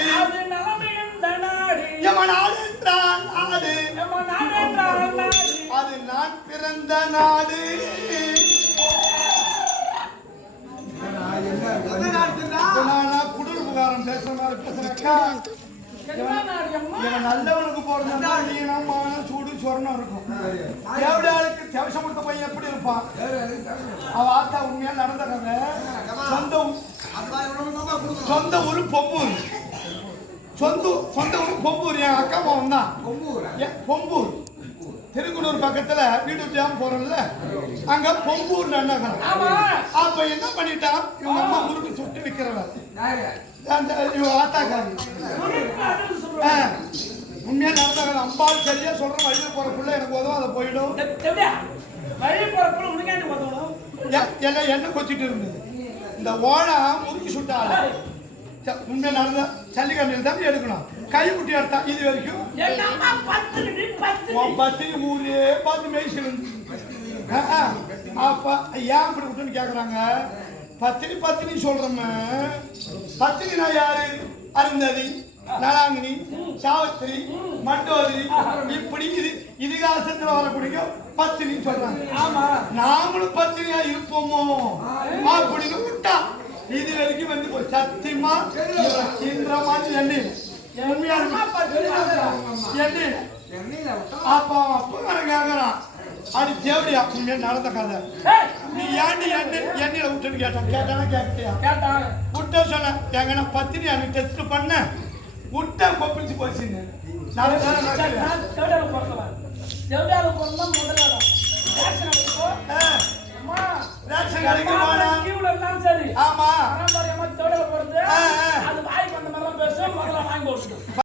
நாடு. அது நலமிழந்த நாடு? எம நாடு என்றால் நாடு. எம நாடு. என்றால் அது நான் பிறந்த நாடு. குடல் உபகாரம் பேசுற மாதிரி பேசுறக்கா நல்லவனுக்கு சூடு சொரணம் இருக்கும். தேவடாளுக்கு தேவசம் கொடுத்த எப்படி இருப்பான்? அவ ஆத்தா உண்மையா நடந்துடுறாங்க சொந்த சொந்த ஒரு பொம்பு. சொந்த சொந்த ஊரு பொம்பூர். என் அக்கா மாவன் தான். பொம்பூர்? திருக்குனூர் பக்கத்துல வீடு ஜாம் போறோம்ல. அங்க பொம்பூர் நன்னகரம். அப்ப என்ன பண்ணிட்டான்? இவங்க அம்மா முறுக்கு சுட்டு விக்கிறவன். அந்த இவன் ஆத்தாக்காரி. உண்மையா நடந்தாங்க அம்பாள் சரியா சொல்றேன் வழியில் போறக்குள்ள எனக்கு உதவும் அதை போயிடும். வழி போறப்ப உனக்காண்டி உதவணும்? எ- எல்லாம் எண்ணெய் கொச்சிட்டு இருந்தது? இந்த ஓழா முறுக்கி சுட்டாள். உண்மையா நடந்த சல்லிக்கண்ணில் தான் எடுக்கணும். கை குட்டி எடுத்தா இது வரைக்கும் பத்து பத்து ஊரே பார்த்து மேய்ச்சிருந்து அப்ப ஏன் இப்படி விட்டுன்னு கேக்குறாங்க? பத்தினி பத்தினி சொல்றோமே பத்தினி நான் யாரு? அருந்ததி நலாங்கினி சாவித்திரி மண்டோதரி இப்படி இது இதிகாசத்துல வரக்கூடிய பத்தினி சொல்றாங்க. ஆமா. நாமளும் பத்தினியா இருப்போமோ? அப்படின்னு விட்டா. இது சத்தியமா சீந்திரமா எண்ணெய் உண்மையா எண்ணெய் அப்ப அப்ப கேக்குறான். அடி தேவடியா உண்மையா நடந்த கதை. நீ ஏன்டி எண்ணெய் எண்ணெயில விட்டுன்னு கேட்டான்? கேட்டானா கேட்கலையா? கேட்டான். விட்ட சொன்ன. எங்கன்னா பத்தினி அன்னைக்கு டெஸ்ட் பண்ண. விட்ட கொப்பிச்சு போச்சுன்னு. ரேஷன் கடைக்கு போனா. ஆமா.